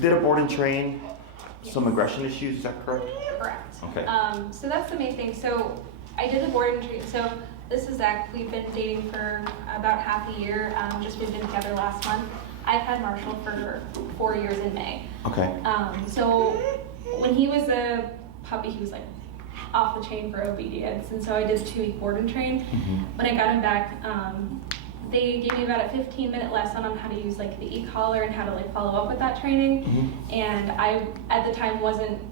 Did a board and train some aggression issues, is that correct? Correct. Okay. So that's the main thing. So I did the board and train. So this is Zach. We've been dating for about half a year. Just moved in together last month. I've had Marshall for 4 years in May. Okay. So when he was a puppy, he was like off the chain for obedience. And so I did 2-week board and train. Mm-hmm. When I got him back, they gave me about a 15-minute lesson on how to use like the e-collar and how to like follow up with that training. Mm-hmm. And I, at the time, wasn't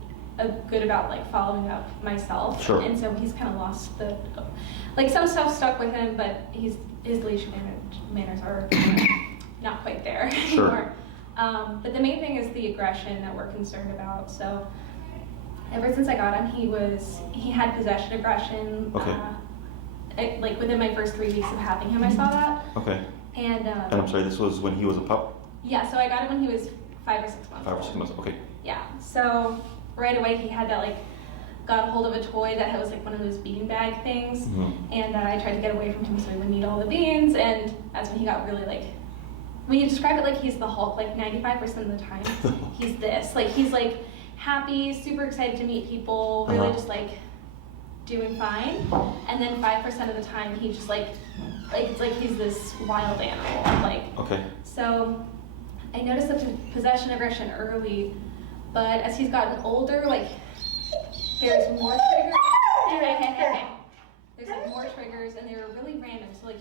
good about like following up myself. Sure. And so he's kind of lost the, like some stuff stuck with him, but his leash manners are not quite there Sure. anymore. But the main thing is the aggression that we're concerned about. So ever since I got him, he had possession aggression. Okay. Like within my first 3 weeks of having him, I saw that. Okay. And I'm sorry, this was when he was a pup? yeah, so I got him when he was 5 or 6 months. 5 or 6 months, okay. Yeah, so right away he had that like, got a hold of a toy that was like one of those bean bag things. Mm-hmm. And I tried to get away from him so he wouldn't eat all the beans. And that's when he got really like, when you describe it like he's the Hulk, like 95% of the time, he's this. Like he's like happy, super excited to meet people, really just like doing fine. And then 5% of the time he just like it's like he's this wild animal. Like Okay. so I noticed the possession aggression early, but as he's gotten older, like there's more triggers. There's like more triggers, and they're really random. So like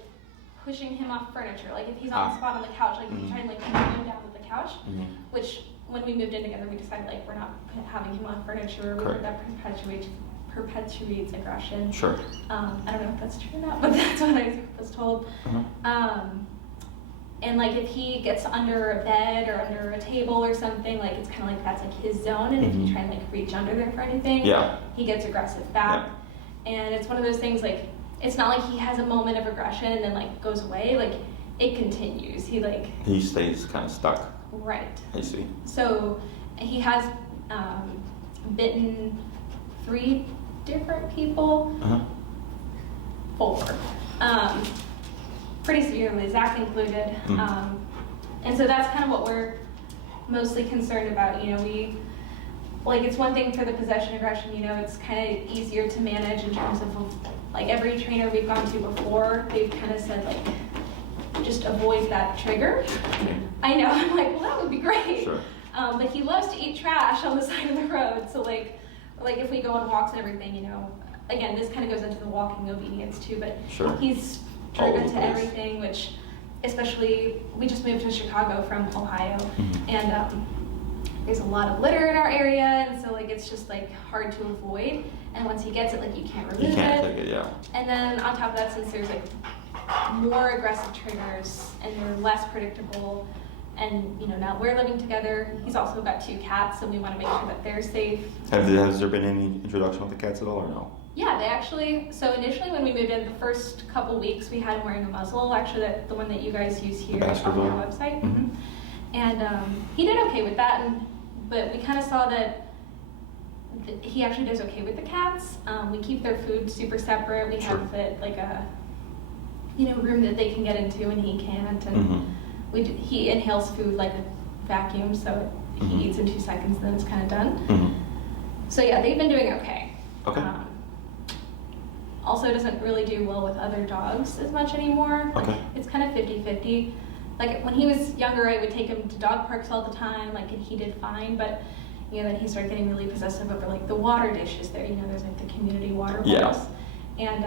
pushing him off furniture, like if he's on the spot on the couch, like you try and like move him down with the couch. Which when we moved in together, we decided like we're not having him on furniture. Correct. That perpetuates aggression. Sure. I don't know if that's true or not, but that's what I was told. And like if he gets under a bed or under a table or something, like it's kind of like that's like his zone. And if you try and like reach under there for anything, he gets aggressive back. Yeah. And it's one of those things like it's not like he has a moment of aggression and then like goes away. Like it continues. He stays kind of stuck. Right. I see. So he has bitten 3 different people. 4. Pretty severely, Zach included. And so that's kind of what we're mostly concerned about. You know, it's one thing for the possession aggression, you know, it's kind of easier to manage in terms of like every trainer we've gone to before, they've kind of said like, just avoid that trigger. I know, I'm like, well, that would be great. Sure. But he loves to eat trash on the side of the road. So like if we go on walks and everything, you know, again, this kind of goes into the walking obedience too, but he's driven to everything, which especially, we just moved to Chicago from Ohio, and there's a lot of litter in our area, and so like it's just like hard to avoid, and once he gets it, like you can't remove it. You can't take it, yeah. And then on top of that, since there's like more aggressive triggers and they're less predictable, and you know, now we're living together, he's also got 2 cats, so we want to make sure that they're safe. Has there been any introduction with the cats at all, or no? Yeah, they actually, so initially when we moved in, the first couple weeks we had him wearing a muzzle, actually the one that you guys use here on our website. And he did okay with that, but we kind of saw that he actually does okay with the cats. We keep their food super separate. We have it like a, you know, room that they can get into and he can't. And he inhales food like a vacuum, so he eats in 2 seconds, then it's kind of done. So yeah, they've been doing okay. Okay. Also doesn't really do well with other dogs as much anymore. Like, it's kind of 50-50. Like when he was younger, I would take him to dog parks all the time, like, and he did fine, but you know, then he started getting really possessive over like the water dishes there. You know, there's like the community water bowls. And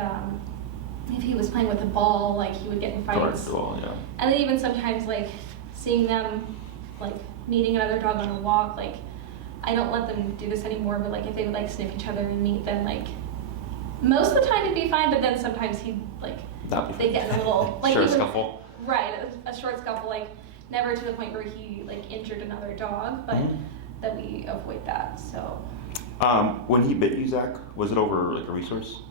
if he was playing with a ball, like he would get in fights. And then even sometimes like seeing them like meeting another dog on a walk, like I don't let them do this anymore, but like if they would like sniff each other and meet, then like most of the time it'd be fine, but then sometimes he'd like, they get in a little like short scuffle. Right, a short scuffle, like never to the point where he like injured another dog, but that we avoid that. So when he bit you, Zach, was it over like a resource?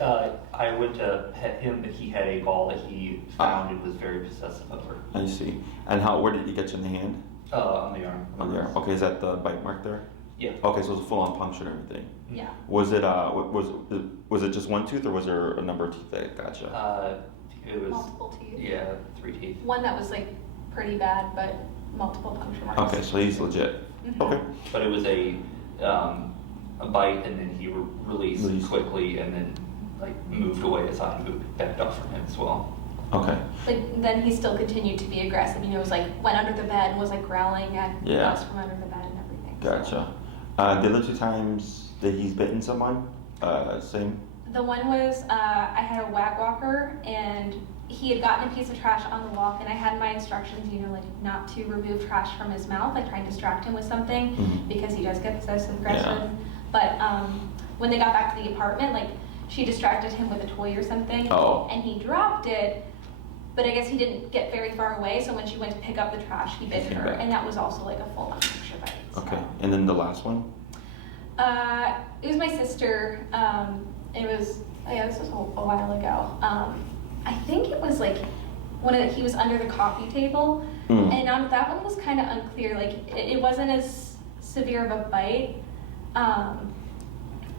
I went to pet him, but he had a ball that he found and was very possessive over. I see. And where did he get you in the hand? On the arm. On the arm. Okay, is that the bite mark there? Yeah. Okay, so it was a full-on puncture and everything. Yeah. Was it just one tooth, or was there a number of teeth that got you? It was multiple teeth. Yeah, 3 teeth. One that was like pretty bad, but multiple puncture marks. Okay, so he's legit. Mhm. Okay. But it was a bite, and then he released quickly, and then like moved away aside and moved back up from him as well. Okay. But then he still continued to be aggressive. You know, it was like went under the bed and was like growling at us from under the bed and everything. Gotcha. The other 2 times that he's bitten someone, same. The one was I had a wag walker and he had gotten a piece of trash on the walk, and I had my instructions, you know, like not to remove trash from his mouth, like trying to distract him with something because he does get possessive aggression. But when they got back to the apartment, like she distracted him with a toy or something, and he dropped it. But I guess he didn't get very far away, so when she went to pick up the trash, he bit her, and that was also like a full-on puncture bite. So. Okay, and then the last one? It was my sister. It was, this was a while ago. I think it was like he was under the coffee table, and that one was kind of unclear. Like it wasn't as severe of a bite,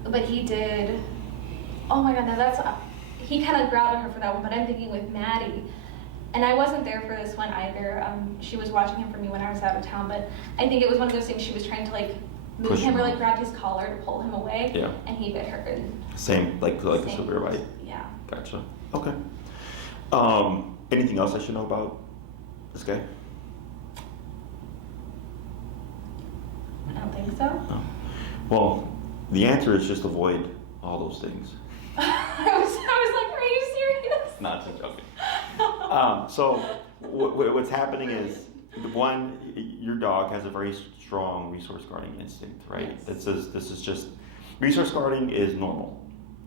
but he did. Oh my God, now he kind of growled at her for that one. But I'm thinking with Maddie. And I wasn't there for this one either. She was watching him for me when I was out of town, but I think it was one of those things she was trying to like move him or like grab his collar to pull him away, and he bit her. Same, like a severe bite. Yeah. Gotcha. Okay. Anything else I should know about this guy? I don't think so. No. Well, the answer is just avoid all those things. I was like, are you serious? Not just joking. So what's happening is, one, your dog has a very strong resource guarding instinct, right? Yes. This is just, resource guarding is normal,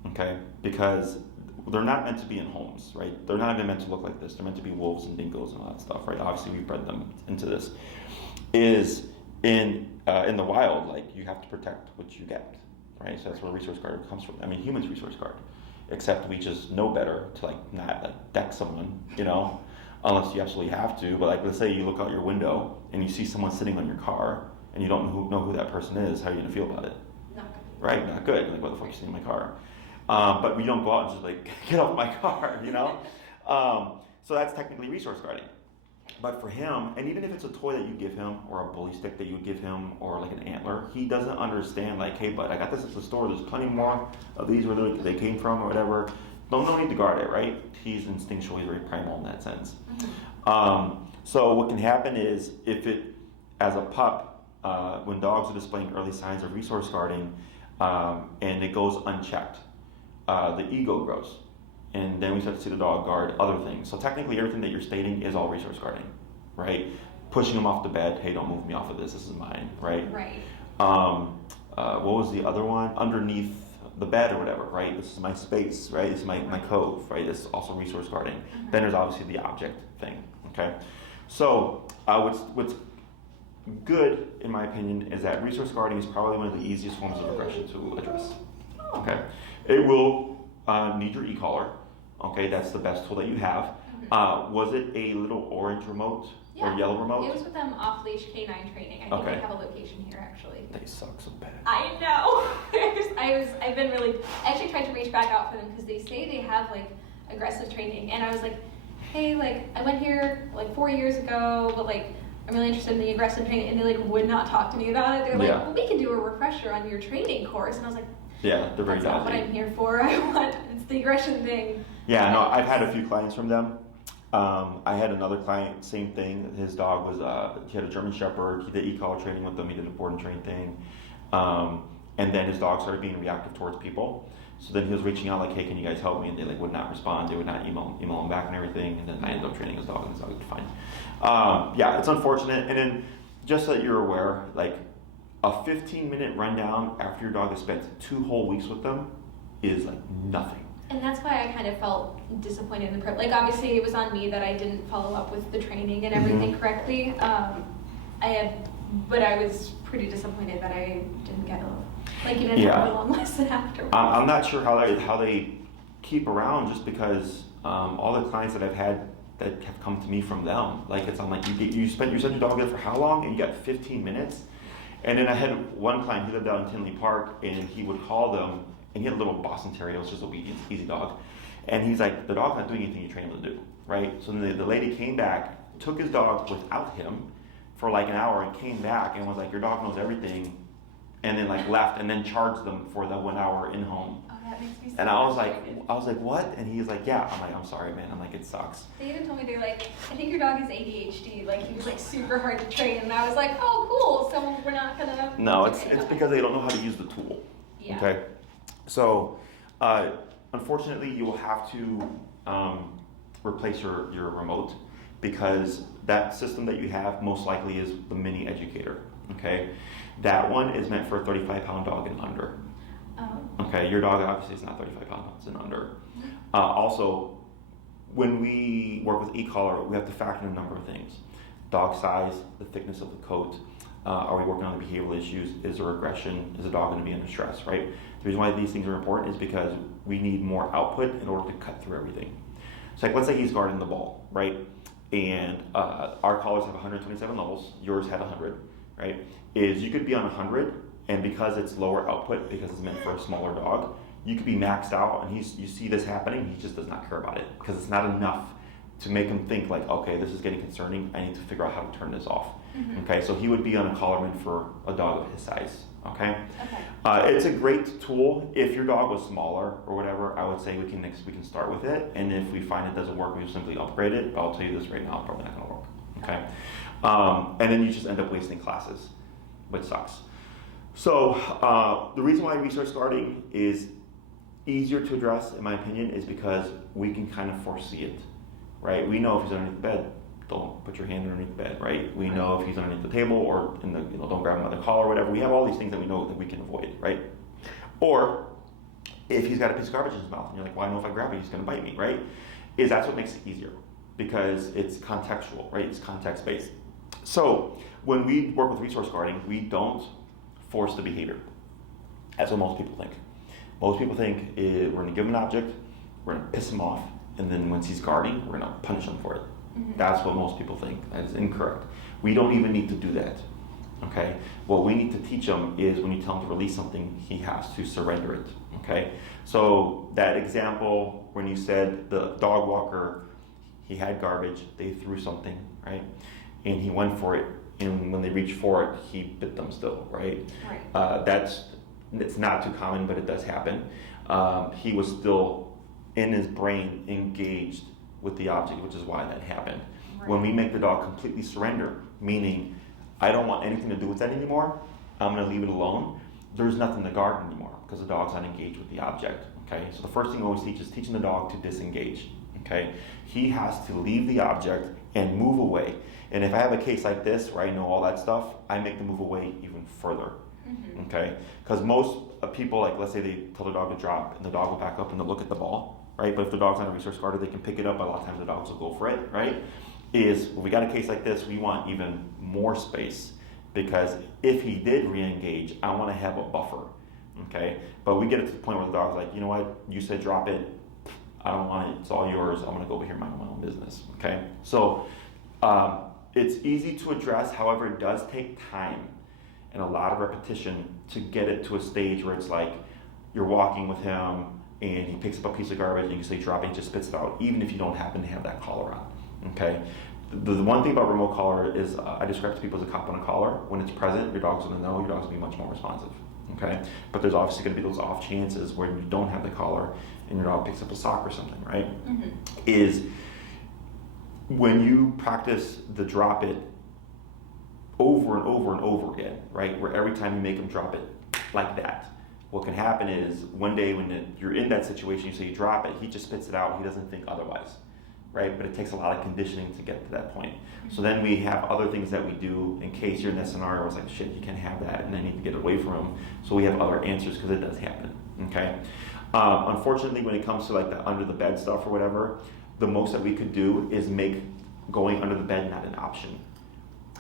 okay? Because they're not meant to be in homes, right? They're not even meant to look like this. They're meant to be wolves and dingoes and all that stuff, right? Obviously, we bred them into this. Is in the wild, like you have to protect what you get, right? So that's where resource guard comes from. I mean, humans resource guard, except we just know better to like not like deck someone, you know, unless you absolutely have to. But like, let's say you look out your window and you see someone sitting on your car and you don't know who that person is. How are you gonna feel about it? Not good. Right? Not good. Like, what the fuck are you sitting in my car? But we don't go out and just like get off my car, you know. So that's technically resource guarding. But for him, and even if it's a toy that you give him, or a bully stick that you would give him, or like an antler, he doesn't understand like, hey, bud, I got this at the store. There's plenty more of these where they came from or whatever. No need to guard it, right? He's instinctually very primal in that sense. So what can happen is if it, as a pup, when dogs are displaying early signs of resource guarding, and it goes unchecked, the ego grows. And then we start to see the dog guard other things. So technically everything that you're stating is all resource guarding, right? Pushing him off the bed, hey, don't move me off of this is mine, right? Right. What was the other one? Underneath the bed or whatever, right? This is my space, right? This is my cove, right? This is also resource guarding. Then there's obviously the object thing, okay? So what's good, in my opinion, is that resource guarding is probably one of the easiest forms of aggression to address, okay? It will need your e-collar. Okay, that's the best tool that you have. Was it a little orange remote or yellow remote? It was with them off-leash canine training. I think they have a location here, actually. They suck so bad. I know. I've been really. I actually tried to reach back out for them because they say they have like aggressive training, and I was like, hey, like I went here like 4 years ago, but like I'm really interested in the aggressive training, and they like would not talk to me about it. They're like, well, we can do a refresher on your training course, and I was like, yeah, they're very that's not what I'm here for. It's the aggression thing. Yeah, no, I've had a few clients from them. I had another client, same thing. His dog was, he had a German Shepherd. He did e-collar training with them. He did a board and train thing. And then his dog started being reactive towards people. So then he was reaching out like, hey, can you guys help me? And they like would not respond. They would not email him back and everything. And then I ended up training his dog, and his dog was fine. Yeah, it's unfortunate. And then just so that you're aware, like a 15-minute rundown after your dog has spent 2 whole weeks with them is like nothing. And that's why I kind of felt disappointed in the prep. Like, obviously, it was on me that I didn't follow up with the training and everything correctly. But I was pretty disappointed that I didn't get even a long lesson afterwards. I'm not sure how they keep around, just because all the clients that I've had that have come to me from them, like it's on like you sent your dog there for how long, and you got 15 minutes. And then I had one client, he lived out in Tinley Park, and he would call them. And he had a little Boston Territorial, it's just obedience, easy dog. And he's like, the dog's not doing anything you train him to do, right? So then the lady came back took his dog without him for like an hour and came back and was like, your dog knows everything, and then like left and then charged them for the 1 hour in home. Oh, that makes me so And I was like, frustrated. what? And he's like, yeah. I'm like, I'm sorry, man. I'm like, it sucks. They even told me, they're like, I think your dog is ADHD. Like, he was like super hard to train. And I was like, oh, cool. So we're not gonna. No, it's because they don't know how to use the tool. Yeah. Okay. So, unfortunately, you will have to replace your remote, because that system that you have most likely is the mini educator. Okay. That one is meant for a 35-pound dog and under. Oh. Okay, your dog obviously is not 35 pounds and under. Also, when we work with e-collar, we have to factor in a number of things. Dog size, the thickness of the coat, are we working on the behavioral issues, is there aggression, is the dog going to be under stress, right? The reason why these things are important is because we need more output in order to cut through everything. So like, let's say he's guarding the ball, right? And our collars have 127 levels, yours had 100, right? Is you could be on 100, and because it's lower output, because it's meant for a smaller dog, you could be maxed out, and you see this happening, he just does not care about it, because it's not enough to make him think like, okay, this is getting concerning, I need to figure out how to turn this off. Mm-hmm. Okay, so he would be on a collar meant for a dog of his size. Okay, Okay. it's a great tool. If your dog was smaller or whatever, I would say we can start with it, and if we find it doesn't work, we simply upgrade it. But I'll tell you this right now, it's probably not going to work. Okay, and then you just end up wasting classes, which sucks. So the reason why research guarding is easier to address, in my opinion, is because we can kind of foresee it, right? We know if he's underneath the bed, don't put your hand underneath the bed, right? We know if he's underneath the table or in the, don't grab him by the collar or whatever. We have all these things that we know that we can avoid, right? Or if he's got a piece of garbage in his mouth and you're like, well, I know if I grab it, he's going to bite me, right? That's what makes it easier, because it's contextual, right? It's context-based. So when we work with resource guarding, we don't force the behavior. That's what most people think. Most people think we're going to give him an object, we're going to piss him off, and then once he's guarding, we're going to punish him for it. Mm-hmm. That's what most people think. That is incorrect. We don't even need to do that. Okay? What we need to teach him is when you tell him to release something, he has to surrender it. Okay? So that example when you said the dog walker, he had garbage, they threw something, right? And he went for it, and when they reached for it, he bit them still, right? Right. It's not too common, but it does happen. He was still in his brain engaged with the object, which is why that happened. Right. When we make the dog completely surrender, meaning I don't want anything to do with that anymore, I'm going to leave it alone, there's nothing to guard anymore because the dog's not engaged with the object. Okay, so the first thing I always teach is teaching the dog to disengage. Okay, he has to leave the object and move away. And if I have a case like this where I know all that stuff, I make them move away even further. Mm-hmm. Okay, because most people, like, let's say they tell the dog to drop and the dog will back up and they'll look at the ball. Right, but if the dog's not a resource guarder, they can pick it up. A lot of times the dogs will go for it, right? If we got a case like this, we want even more space, because if he did re-engage, I want to have a buffer, okay? But we get it to the point where the dog's like, you know what, you said drop it, I don't want it, it's all yours, I'm going to go over here and mind my own business, okay? So it's easy to address, however, it does take time and a lot of repetition to get it to a stage where it's like you're walking with him, and he picks up a piece of garbage and you say drop it, and he just spits it out, even if you don't happen to have that collar on, okay? The one thing about remote collar is I describe to people as a cop on a collar. When it's present, your dog's going to know, your dog's going to be much more responsive, okay? But there's obviously going to be those off chances where you don't have the collar and your dog picks up a sock or something, right? Mm-hmm. Is when you practice the drop it over and over and over again, right? Where every time you make him drop it like that, what can happen is one day when you're in that situation, you say you drop it, he just spits it out, he doesn't think otherwise, right? But it takes a lot of conditioning to get to that point. So then we have other things that we do in case you're in that scenario where it's like, shit, you can't have that, and I need to get away from him. So we have other answers, because it does happen, okay? Unfortunately, when it comes to like the under the bed stuff or whatever, the most that we could do is make going under the bed not an option.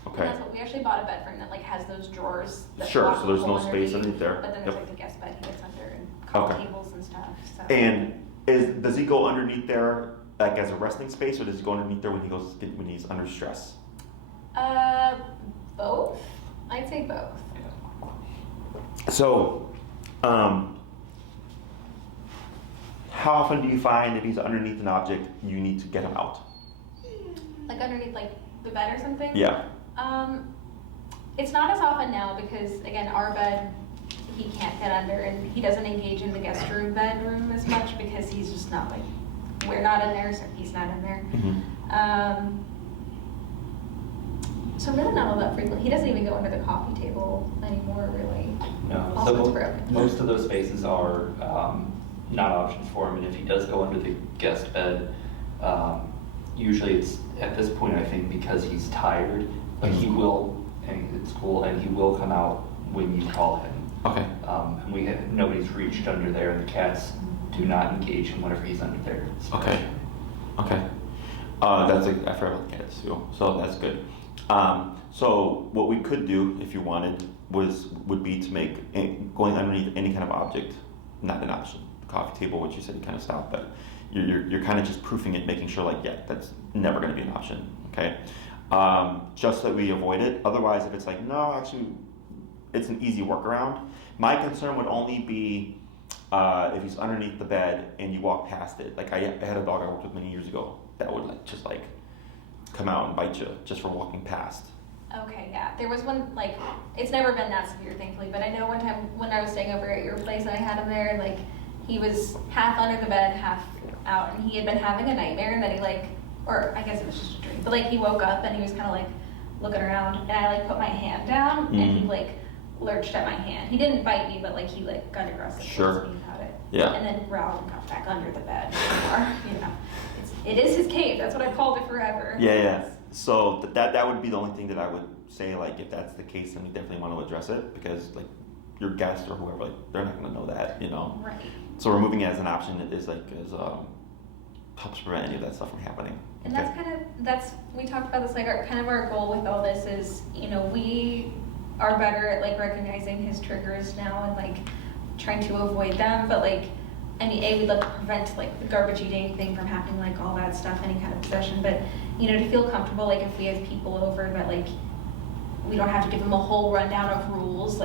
Okay. And that's what we actually bought a bed frame that like has those drawers. That sure. So there's no space underneath there. But then there's like the guest bed he gets under, and a couple tables and stuff. So. And does he go underneath there like as a resting space, or does he go underneath there when he's under stress? Both. I'd say both. So, how often do you find if he's underneath an object, you need to get him out? Like underneath, like the bed or something? Yeah. It's not as often now because, again, our bed, he can't get under, and he doesn't engage in the guest room bedroom as much because he's just not like, we're not in there, so he's not in there. Mm-hmm. So really not all that frequently. He doesn't even go under the coffee table anymore, really. No, Also, so it's broken. most of those spaces are not options for him, and if he does go under the guest bed, usually it's at this point, I think, because he's tired, but he will, and it's cool, and he will come out when you call him. Okay. And nobody's reached under there, and the cats do not engage him whenever he's under there. Okay. Okay. I forgot about the cats too, so that's good. So what we could do, if you wanted, would be to make going underneath any kind of object not an option. The coffee table, which you said you kind of stopped, but you're kind of just proofing it, making sure like, yeah, that's never going to be an option. Okay. Just so that we avoid it. Otherwise, if it's like, no, actually, it's an easy workaround. My concern would only be if he's underneath the bed and you walk past it. Like I had a dog I worked with many years ago that would just come out and bite you just for walking past. Okay, yeah. There was one, it's never been that severe, thankfully, but I know one time when I was staying over at your place and I had him there, he was half under the bed, half out, and he had been having a nightmare, and then he or I guess it was just a dream, but he woke up and he was kind of looking around, and I put my hand down, Mm-hmm. and he lurched at my hand. He didn't bite me, but he got aggressive Sure. towards me about it. Yeah. And then growled and got back under the bed. It is his cave. That's what I've called it forever. Yeah. So that would be the only thing that I would say, if that's the case, then we definitely want to address it, because your guest or whoever, they're not going to know that, Right. So removing it as an option is helps prevent any of that stuff from happening. And Okay. we talked about this, our goal with all this is, we are better at recognizing his triggers now and trying to avoid them, but we'd love to prevent the garbage eating thing from happening, all that stuff, any kind of possession, but to feel comfortable, if we have people over, that we don't have to give them a whole rundown of rules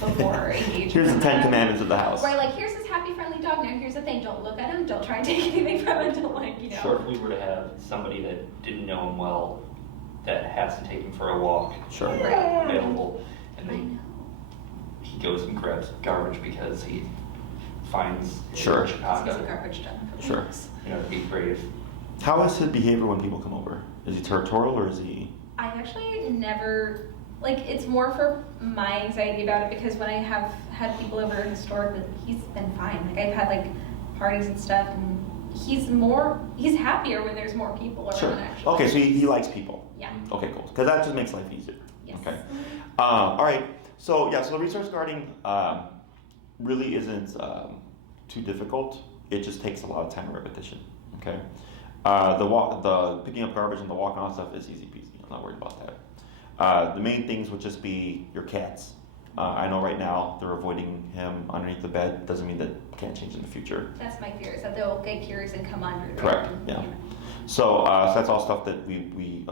before engaging. Here's the 10 commandments of the house. Right, here's this happy, friendly dog. Now here's the thing: don't look at him. Don't try and take anything from him. Don't Sure. If we were to have somebody that didn't know him well, that has to take him for a walk, Sure. available, and I know. he goes and grabs garbage because he finds Sure. He's a Chicago. garbage dump. Sure. It'd be great if How is his behavior when people come over? Is he territorial or is he? I actually never, it's more for my anxiety about it, because when I have had people over historically, he's been fine. I've had parties and stuff, and he's happier when there's more people around. Sure. Actually. Okay, so he likes people. Yeah. Okay, cool. Because that just makes life easier. Yes. Okay. All right. So the resource guarding really isn't too difficult. It just takes a lot of time and repetition. Okay. The picking up garbage and the walking off stuff is easy peasy. I'm not worried about that. The main things would just be your cats. I know right now they're avoiding him underneath the bed. Doesn't mean that can't change in the future. That's my fear, is that they'll get curious and come under. Correct. Yeah. So that's all stuff that we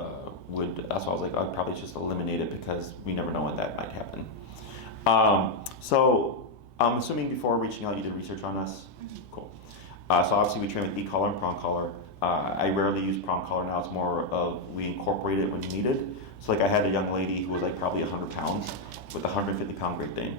would. That's why I was I'd probably just eliminate it, because we never know when that might happen. So I'm assuming before reaching out, you did research on us. Mm-hmm. Cool. So obviously we train with e-collar and prong collar. I rarely use prong collar now. It's more of we incorporate it when you need it. So I had a young lady who was probably 100 pounds with a 150-pound Great Dane.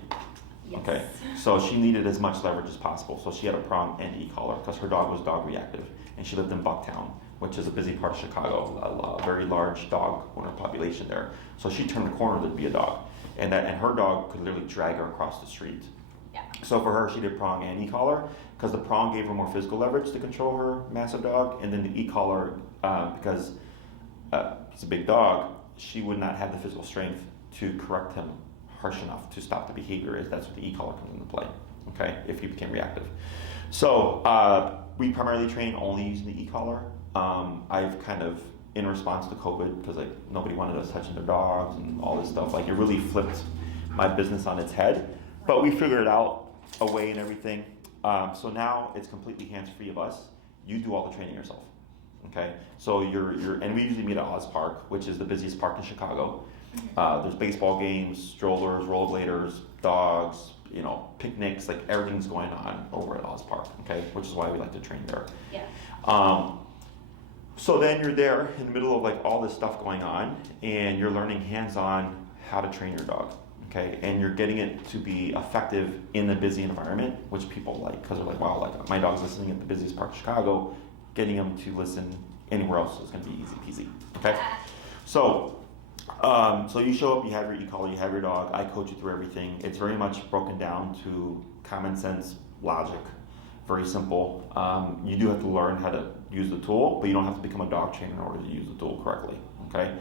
Yes. Okay, so she needed as much leverage as possible. So she had a prong and e-collar because her dog was dog reactive, and she lived in Bucktown, which is a busy part of Chicago, a very large dog owner population there. So she turned the corner to be a dog, and her dog could literally drag her across the street. Yeah. So for her, she did prong and e-collar, because the prong gave her more physical leverage to control her massive dog, and then the e-collar, because he's a big dog, she would not have the physical strength to correct him harsh enough to stop the behavior. That's what the e-collar comes into play, okay, if he became reactive. So we primarily train only using the e-collar. I've kind of, in response to COVID, because nobody wanted us touching their dogs and all this stuff, it really flipped my business on its head. But we figured out a way and everything. So now it's completely hands-free of us. You do all the training yourself. Okay, so and we usually meet at Oz Park, which is the busiest park in Chicago. There's baseball games, strollers, rollerbladers, dogs, picnics, everything's going on over at Oz Park. Okay, which is why we like to train there. Yeah. So then you're there in the middle of like all this stuff going on, and you're learning hands-on how to train your dog, okay? And you're getting it to be effective in a busy environment, which people like, because they're like, wow, like my dog's listening at the busiest park of Chicago. Getting them to listen anywhere else is going to be easy peasy, okay? So, so you show up, you have your e-collar, you have your dog. I coach you through everything. It's very much broken down to common sense logic, very simple. You do have to learn how to use the tool, but you don't have to become a dog trainer in order to use the tool correctly, okay?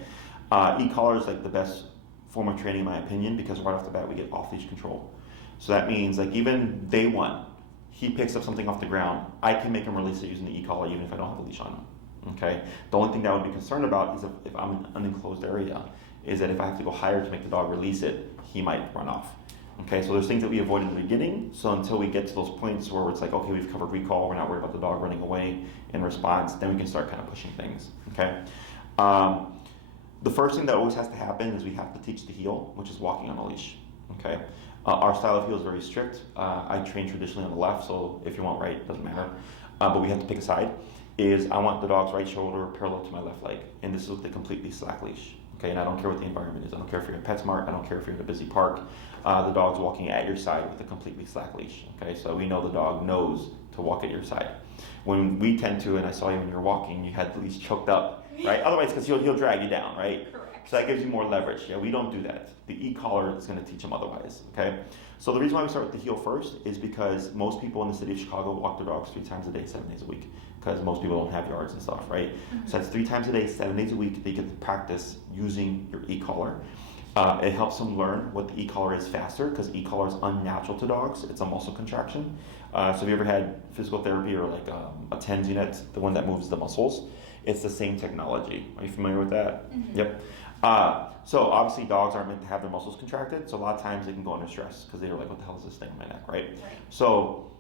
E-collar is like the best form of training in my opinion, because right off the bat we get off-leash control. So that means like even day one, he picks up something off the ground, I can make him release it using the e-collar even if I don't have a leash on him, okay? The only thing that I would be concerned about is if I'm in an unenclosed area, is that if I have to go higher to make the dog release it, he might run off. Okay, so there's things that we avoid in the beginning, so until we get to those points where it's like, okay, we've covered recall, we're not worried about the dog running away in response, then we can start kind of pushing things, okay? The first thing that always has to happen is we have to teach the heel, which is walking on a leash, okay? Our style of heel is very strict. I train traditionally on the left, so if you want right, it doesn't matter. But we have to pick a side. Is I want the dog's right shoulder parallel to my left leg, and this is with the completely slack leash. Okay, and I don't care what the environment is. I don't care if you're at PetSmart. I don't care if you're in a busy park. The dog's walking at your side with a completely slack leash. Okay, so we know the dog knows to walk at your side. When we tend to, and I saw you when you were walking, you had the leash choked up, right? Otherwise, because he'll drag you down, right? Correct. So that gives you more leverage. Yeah, we don't do that. The e-collar is going to teach them otherwise, okay? So the reason why we start with the heel first is because most people in the city of Chicago walk their dogs 3 times a day, 7 days a week, because most people don't have yards and stuff, right? Mm-hmm. So that's 3 times a day, 7 days a week. They get to practice using your e-collar. It helps them learn what the e-collar is faster, because e-collar is unnatural to dogs. It's a muscle contraction. So have you ever had physical therapy or like a TENS unit, the one that moves the muscles? It's the same technology. Are you familiar with that? Mm-hmm. Yep. So obviously dogs aren't meant to have their muscles contracted, so a lot of times they can go under stress because they're like, what the hell is this thing in my neck, right? So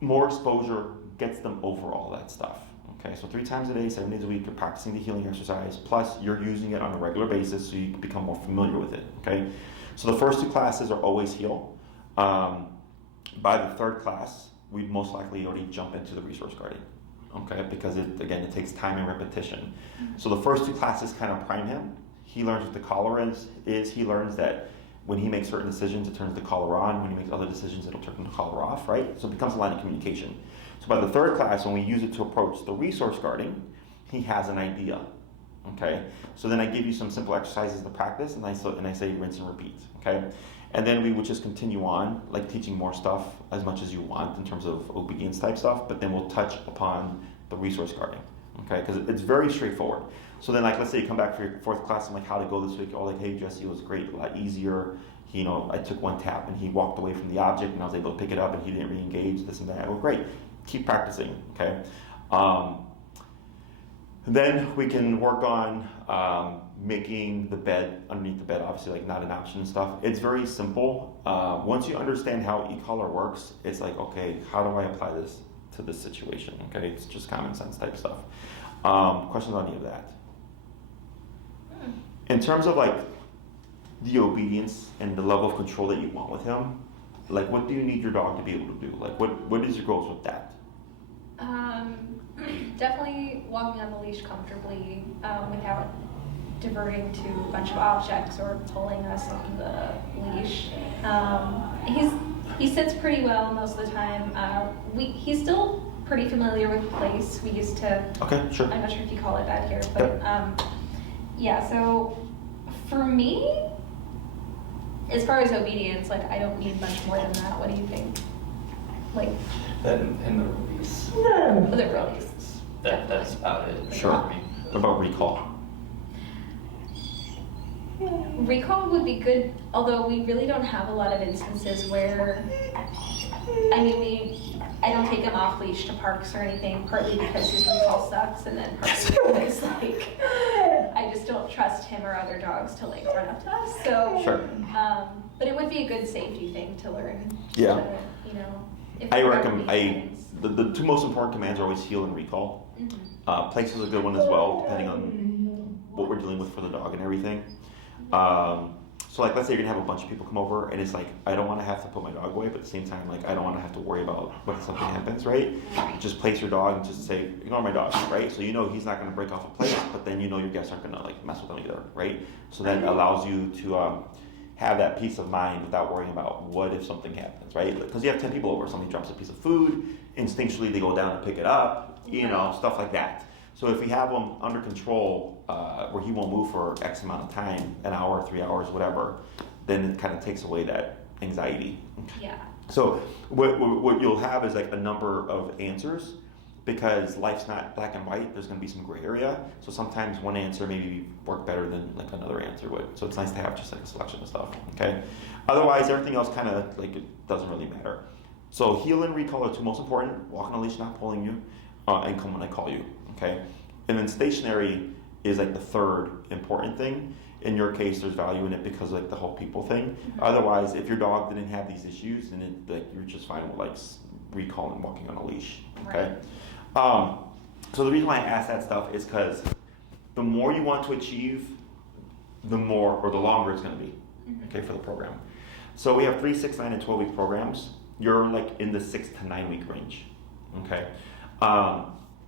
more exposure gets them over all that stuff. Okay, so 3 times a day, 7 days a week, you're practicing the healing exercise, plus you're using it on a regular basis so you can become more familiar with it, okay? So the first 2 classes are always heel. By the 3rd class, we'd most likely already jump into the resource guarding, okay? Because it takes time and repetition. So the first 2 classes kind of prime him. He learns what the collar is. He learns that when he makes certain decisions, it turns the collar on. When he makes other decisions, it'll turn the collar off, right? So it becomes a line of communication. So by the 3rd class, when we use it to approach the resource guarding, he has an idea, okay? So then I give you some simple exercises to practice, and I say rinse and repeat, okay? And then we would just continue on, like teaching more stuff as much as you want in terms of obedience type stuff, but then we'll touch upon the resource guarding, okay? Because it's very straightforward. So then, like, let's say you come back for your 4th class, and like, how'd it go this week? Oh, like, hey, Jesse, it was great, a lot easier. I took 1 tap, and he walked away from the object, and I was able to pick it up, and he didn't re-engage, this and that. Well, great. Keep practicing, okay? Then we can work on making the bed, underneath the bed, obviously, like, not an option and stuff. It's very simple. Once you understand how e-collar works, it's like, okay, how do I apply this to this situation, okay? It's just common sense type stuff. Questions on any of that? In terms of like the obedience and the level of control that you want with him, like what do you need your dog to be able to do? Like what is your goals with that? Definitely walking on the leash comfortably without diverting to a bunch of objects or pulling us on the leash. He sits pretty well most of the time. He's still pretty familiar with place. We used to. Okay, sure. I'm not sure if you call it that here, but yeah. So for me, as far as obedience, like I don't need much more than that. What do you think? Like. And the release. The release. That's about it. Sure. What about recall? Recall would be good, although we really don't have a lot of instances where, I don't take him off leash to parks or anything, partly because his recall sucks, and then partly because I just don't trust him or other dogs to run up to us. So, sure. But it would be a good safety thing to learn. Yeah. If I recommend the 2 most important commands are always heel and recall. Mm-hmm. Place is a good one as well, depending on what we're dealing with for the dog and everything. So like, let's say you're gonna have a bunch of people come over, and it's like, I don't want to have to put my dog away, but at the same time, like, I don't want to have to worry about what if something happens, right? Just place your dog and just say, ignore my dog, right? So you know he's not gonna break off a place, but then you know your guests aren't gonna like mess with him either, right? So that allows you to have that peace of mind without worrying about what if something happens, right? Because you have 10 people over, somebody drops a piece of food, instinctually they go down to pick it up, you know, stuff like that. So if we have him under control, where he won't move for X amount of time, an hour, 3 hours, whatever, then it kind of takes away that anxiety. Yeah. So what you'll have is like a number of answers, because life's not black and white. There's going to be some gray area. So sometimes one answer maybe work better than like another answer would. So it's nice to have just like a selection of stuff. Okay. Otherwise, everything else kind of like it doesn't really matter. So heel and recall are two most important. Walk on a leash, not pulling you, and come when I call you. Okay. And then stationary is like the third important thing. In your case, there's value in it because of like the whole people thing. Mm-hmm. Otherwise, if your dog didn't have these issues, then it, like you're just fine with like recall and walking on a leash. Okay. Right. So the reason why I ask that stuff is because the more you want to achieve, the more or the longer it's going to be, okay, for the program. So we have 3, 6, 9, and 12-week programs. You're like in the 6 to 9 week range, okay?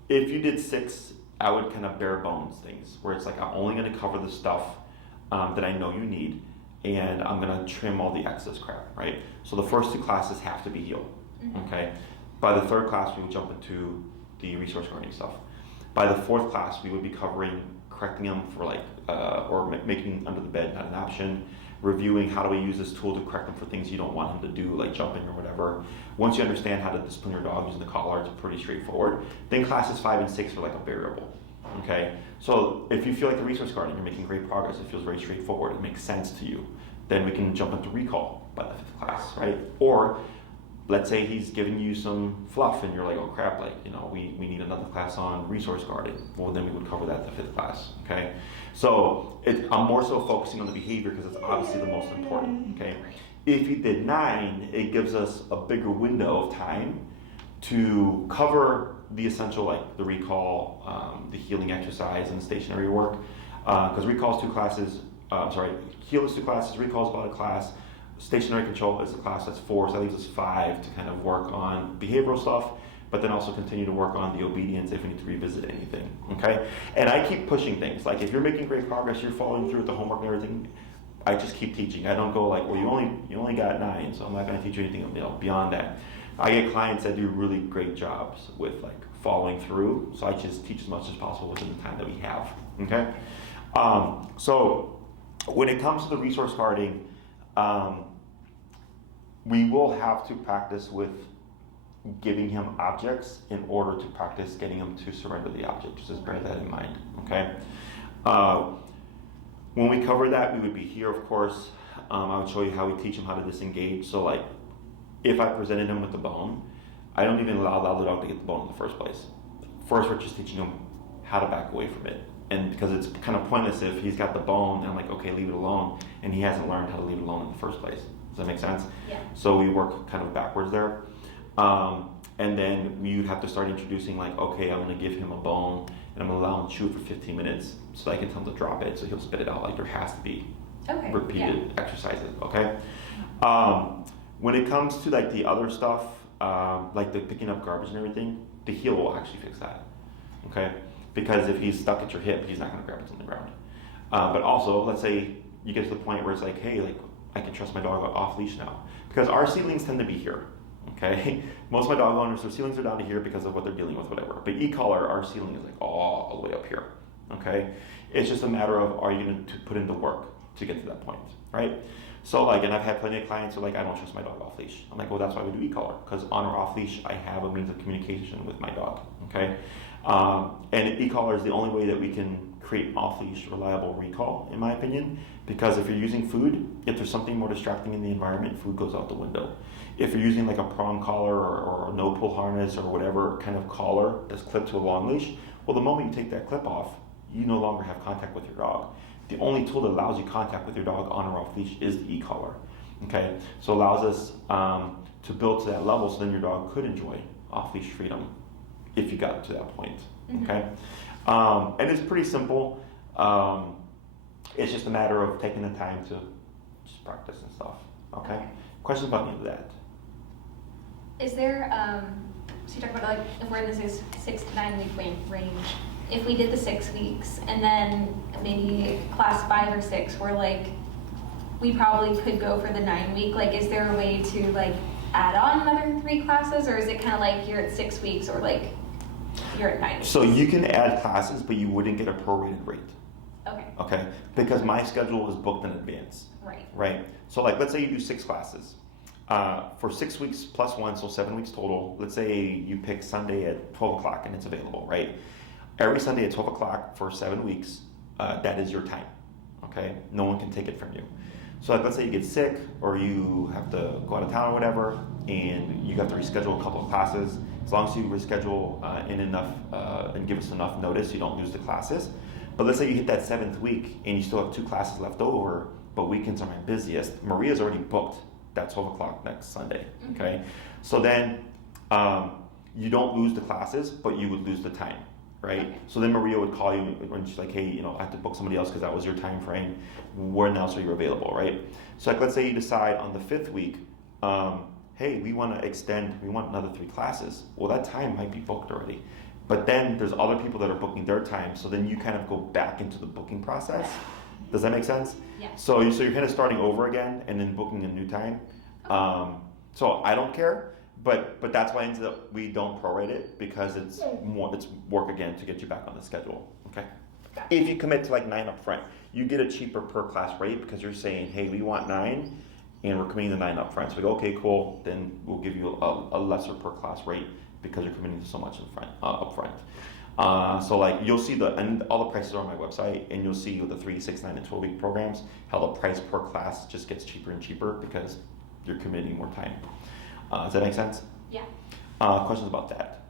If you did 6, I would kind of bare bones things where it's like I'm only going to cover the stuff that I know you need, and I'm going to trim all the excess crap, right? So the first 2 classes have to be healed, okay? By the 3rd class, we would jump into the resource guarding stuff. By the 4th class, we would be covering correcting them for like, or making under the bed not an option, reviewing how do we use this tool to correct them for things you don't want them to do, like jumping or whatever. Once you understand how to discipline your dog using the collar, it's pretty straightforward. Then classes 5 and 6 are like a variable, okay? So if you feel like the resource guarding, you're making great progress, it feels very straightforward, it makes sense to you, then we can jump into recall by the 5th class, right? Or let's say he's giving you some fluff and you're like, oh crap, like, you know, we need another class on resource guarding. Well, then we would cover that in the 5th class, okay? So I'm more so focusing on the behavior because it's obviously the most important, okay? If you did 9, it gives us a bigger window of time to cover the essential, like the recall, the healing exercise, and the stationary work. Because recall is 2 classes, heal is 2 classes, recall is about a class. Stationary control is a class that's 4, so that leaves us 5 to kind of work on behavioral stuff, but then also continue to work on the obedience if we need to revisit anything, okay? And I keep pushing things. Like if you're making great progress, you're following through with the homework and everything, I just keep teaching. I don't go like, well, you only got 9, so I'm not gonna teach you anything, you know, beyond that. I get clients that do really great jobs with like following through, so I just teach as much as possible within the time that we have, okay? So when it comes to the resource guarding, we will have to practice with giving him objects in order to practice getting him to surrender the object. Just bear that in mind, okay? When we cover that, we would be here, of course. I would show you how we teach him how to disengage. So like, if I presented him with the bone, I don't even allow the dog to get the bone in the first place. First, we're just teaching him how to back away from it. And because it's kind of pointless if he's got the bone, and I'm like, okay, leave it alone, and he hasn't learned how to leave it alone in the first place. Does that make sense? Yeah. So we work kind of backwards there. And then you'd have to start introducing like, okay, I'm gonna give him a bone, and I'm gonna allow him to chew it for 15 minutes so I can tell him to drop it, so he'll spit it out. Like there has to be repeated exercises, okay? When it comes to like the other stuff, like the picking up garbage and everything, the heel will actually fix that, okay? Because if he's stuck at your hip, he's not going to grab it on the ground. But also, let's say you get to the point where it's like, hey, like I can trust my dog off leash now. Because our ceilings tend to be here, okay? Most of my dog owners, their ceilings are down to here because of what they're dealing with, whatever. But e-collar, our ceiling is like all the way up here, okay? It's just a matter of, are you going to put in the work to get to that point, right? So like, and I've had plenty of clients who are like, I don't trust my dog off leash. I'm like, well, that's why we do e-collar, because on or off leash, I have a means of communication with my dog, okay? And e-collar is the only way that we can create off-leash reliable recall, in my opinion, because if you're using food, if there's something more distracting in the environment, food goes out the window. If you're using like a prong collar or a no-pull harness or whatever kind of collar that's clipped to a long leash, well, the moment you take that clip off, you no longer have contact with your dog. The only tool that allows you contact with your dog on or off leash is the e-collar, okay? So it allows us to build to that level so then your dog could enjoy off-leash freedom if you got to that point, okay? And it's pretty simple. It's just a matter of taking the time to just practice and stuff. Okay? Questions about any of that? Is there, so you talk about like, if we're in this 6 to 9 week range, if we did the 6 weeks and then maybe class 5 or 6 where like, we probably could go for the 9 week, like is there a way to like add on another 3 classes, or is it kind of like you're at 6 weeks or like you're at 9 weeks? So you can add classes, but you wouldn't get a prorated rate. Okay. Okay? Because my schedule is booked in advance. Right. Right? So like, let's say you do 6 classes. For 6 weeks plus 1, so 7 weeks total. Let's say you pick Sunday at 12 o'clock and it's available, right? Every Sunday at 12 o'clock for 7 weeks, that is your time, okay? No one can take it from you. So like, let's say you get sick or you have to go out of town or whatever, and you have to reschedule a couple of classes. As long as you reschedule in enough and give us enough notice, you don't lose the classes. But let's say you hit that 7th week and you still have 2 classes left over, but weekends are my busiest. Maria's already booked that 12 o'clock next Sunday, okay? So then you don't lose the classes, but you would lose the time, right? Okay. So then Maria would call you when she's like, hey, you know, I have to book somebody else because that was your time frame. When else are you available, right? So like, let's say you decide on the 5th week, hey, we want to extend, we want another 3 classes. Well, that time might be booked already. But then there's other people that are booking their time, so then you kind of go back into the booking process. Does that make sense? Yeah. So you're kind of starting over again and then booking a new time. So I don't care, but that's why we don't prorate it, because it's work again to get you back on the schedule. Okay. Gotcha. If you commit to like 9 up front, you get a cheaper per class rate because you're saying, hey, we want 9 and we're committing to 9 up front. So we go, okay, cool. Then we'll give you a lesser per class rate because you're committing to so much up front. So like, you'll see and all the prices are on my website, and you'll see the 3, 6, 9, and 12 week programs, how the price per class just gets cheaper and cheaper because you're committing more time. Does that make sense? Yeah. Questions about that?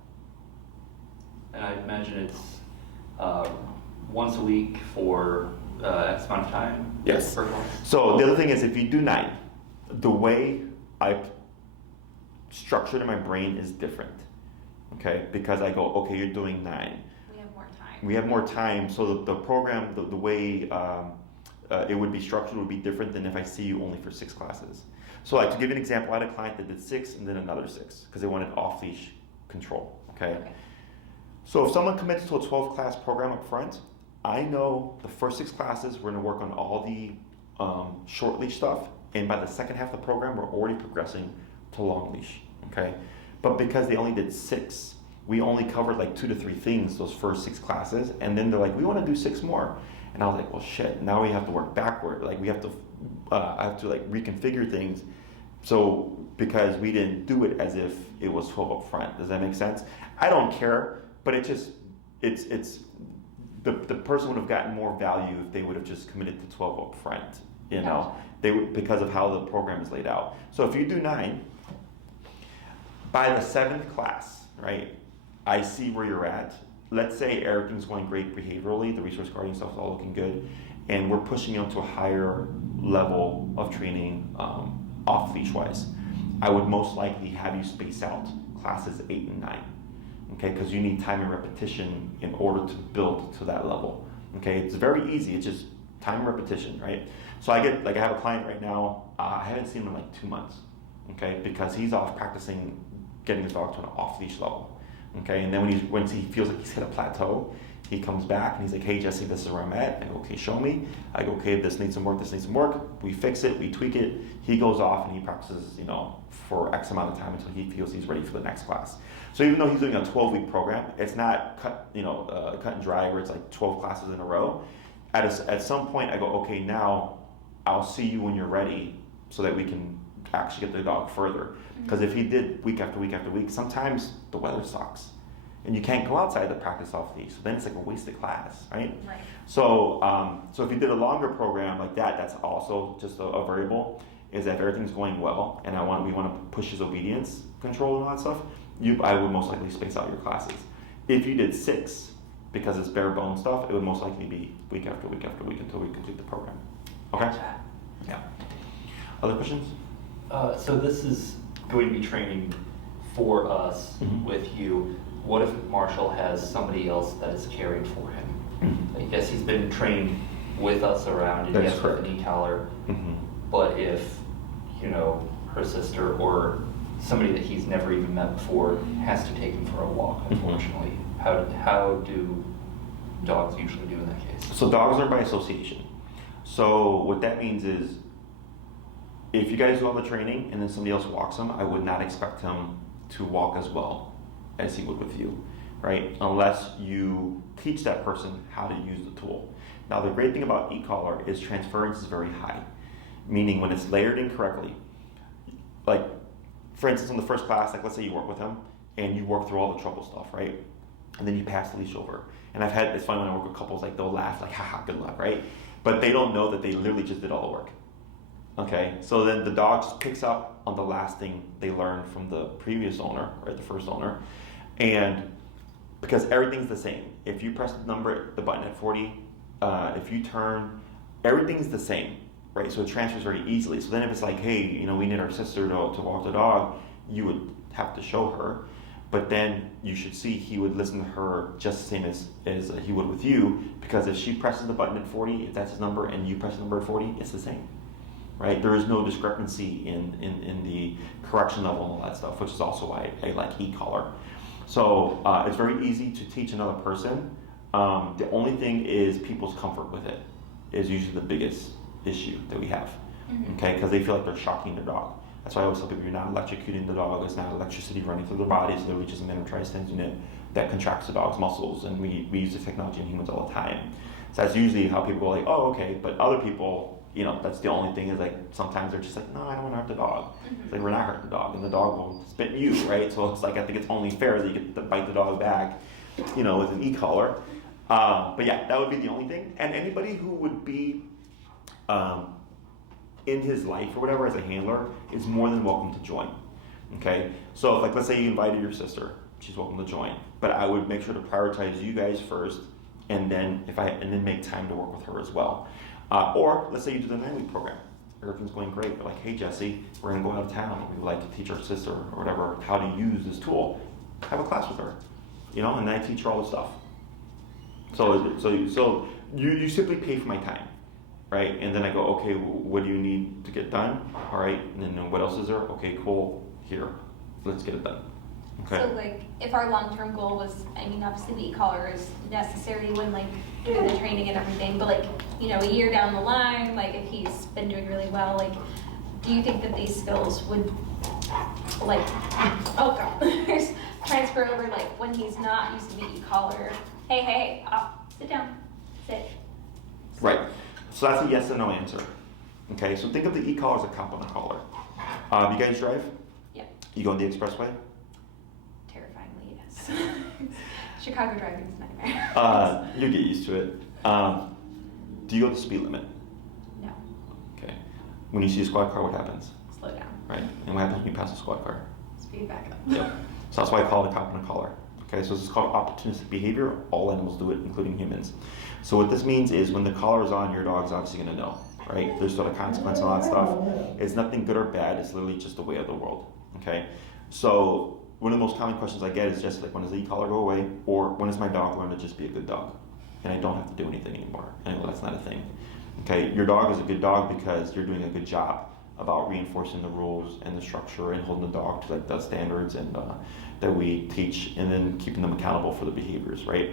And I imagine it's once a week for X amount of time? Yes. Per class? So the other thing is, if you do 9, the way I structured in my brain is different. Okay, because I go, okay, you're doing 9. We have more time. We have more time, so the program, the way it would be structured would be different than if I see you only for 6 classes. So like, to give you an example, I had a client that did 6 and then another 6 because they wanted off-leash control, okay? So if someone commits to a 12-class program up front, I know the first 6 classes, we're gonna work on all the short leash stuff, and by the second half of the program, we're already progressing to long leash, okay? But because they only did 6, we only covered like 2 to 3 things those first 6 classes, and then they're like, we want to do 6 more. And I was like, well, shit, now we have to work backward. Like, we have to, I have to like reconfigure things. So, because we didn't do it as if it was 12 up front. Does that make sense? I don't care, but it just, it's the person would have gotten more value if they would have just committed to 12 up front, you know, because of how the program is laid out. So if you do 9, by the 7th class, right, I see where you're at. Let's say everything's going great behaviorally, the resource guarding stuff is all looking good, and we're pushing you to a higher level of training off-leash wise. I would most likely have you space out classes 8 and 9, okay, because you need time and repetition in order to build to that level, okay? It's very easy, it's just time and repetition, right? So I have a client right now, I haven't seen him in like 2 months, okay, because he's off practicing getting his dog to an off-leash level, okay? And then when he feels like he's hit a plateau, he comes back and he's like, hey, Jesse, this is where I'm at. I go, okay, show me. I go, okay, this needs some work, this needs some work. We fix it, we tweak it. He goes off and he practices, you know, for X amount of time until he feels he's ready for the next class. So even though he's doing a 12-week program, it's not cut and dry where it's like 12 classes in a row. At some point, I go, okay, now I'll see you when you're ready so that we can actually get the dog further. Because if he did week after week after week, sometimes the weather sucks and you can't go outside to practice off leash. So then it's like a wasted class, right? Right. So so if you did a longer program like that, that's also just a variable, is that if everything's going well and we want to push his obedience control and all that stuff, I would most likely space out your classes. If you did 6, because it's bare bone stuff, it would most likely be week after week after week until we complete the program. Okay? Gotcha. Yeah. Other questions? So this is going to be training for us with you. What if Marshall has somebody else that is caring for him? I guess he's been trained with us around, and he has a knee collar. But if, her sister or somebody that he's never even met before has to take him for a walk, unfortunately, how do dogs usually do in that case? So dogs are by association. So what that means is, if you guys do all the training and then somebody else walks him, I would not expect him to walk as well as he would with you, right? Unless you teach that person how to use the tool. Now the great thing about e-collar is transference is very high, meaning when it's layered incorrectly, like for instance in the first class, like let's say you work with him and you work through all the trouble stuff, right? And then you pass the leash over. And it's funny when I work with couples, like they'll laugh like, haha, good luck, right? But they don't know that they literally just did all the work. Okay, so then the dog just picks up on the last thing they learned from the previous owner, right, the first owner. And because everything's the same. If you press the button at 40, if you turn, everything's the same, right? So it transfers very easily. So then if it's like, hey, we need our sister to walk the dog, you would have to show her. But then you should see he would listen to her just the same as he would with you, because if she presses the button at 40, if that's his number, and you press the number at 40, it's the same. Right? There is no discrepancy in the correction level and all that stuff, which is also why I like e-collar. So it's very easy to teach another person. The only thing is people's comfort with it is usually the biggest issue that we have. Okay, because they feel like they're shocking their dog. That's why I always tell people, you're not electrocuting the dog. It's not electricity running through their body. It's literally just a miniaturized tension unit that contracts the dog's muscles, and we use the technology in humans all the time. So that's usually how people go like, oh, okay. But other people, that's the only thing is like sometimes they're just like, no, I don't want to hurt the dog. It's like, we're not hurting the dog, and the dog will spit you, right? So it's like, I think it's only fair that you get to bite the dog back, with an e-collar. But yeah, that would be the only thing. And anybody who would be in his life or whatever as a handler is more than welcome to join. Okay, so like let's say you invited your sister, she's welcome to join. But I would make sure to prioritize you guys first, and then make time to work with her as well. Or let's say you do the 9-week program. Everything's going great. You're like, hey Jesse, we're gonna go out of town. We'd like to teach our sister or whatever how to use this tool. Have a class with her, and then I teach her all the stuff. So you simply pay for my time, right? And then I go, okay, what do you need to get done? All right, and then what else is there? Okay, cool. Here, let's get it done. Okay. So like, if our long-term goal was, obviously the e-collar is necessary when doing the training and everything, but a year down the line, if he's been doing really well, do you think that these skills would transfer over when he's not using the e-collar? Hey, sit down, sit. Right. So that's a yes and no answer. Okay. So think of the e-collar as a compliment collar. You guys drive? Yeah. You go on the expressway? Terrifyingly, yes. Chicago driving is a nightmare. You get used to it. Do you go the speed limit? No. Okay. When you see a squad car, what happens? Slow down. Right. And what happens when you pass a squad car? Speed back up. Yep. So that's why I call it a compliment collar. Okay, so this is called opportunistic behavior. All animals do it, including humans. So what this means is when the collar is on, your dog's obviously going to know, right? There's sort of consequence and all that stuff. It's nothing good or bad. It's literally just the way of the world. Okay, so one of the most common questions I get is just like, when does the e-collar go away? Or when does my dog learn to just be a good dog? And I don't have to do anything anymore. And well, that's not a thing. Okay, your dog is a good dog because you're doing a good job about reinforcing the rules and the structure and holding the dog to the standards and that we teach, and then keeping them accountable for the behaviors, right?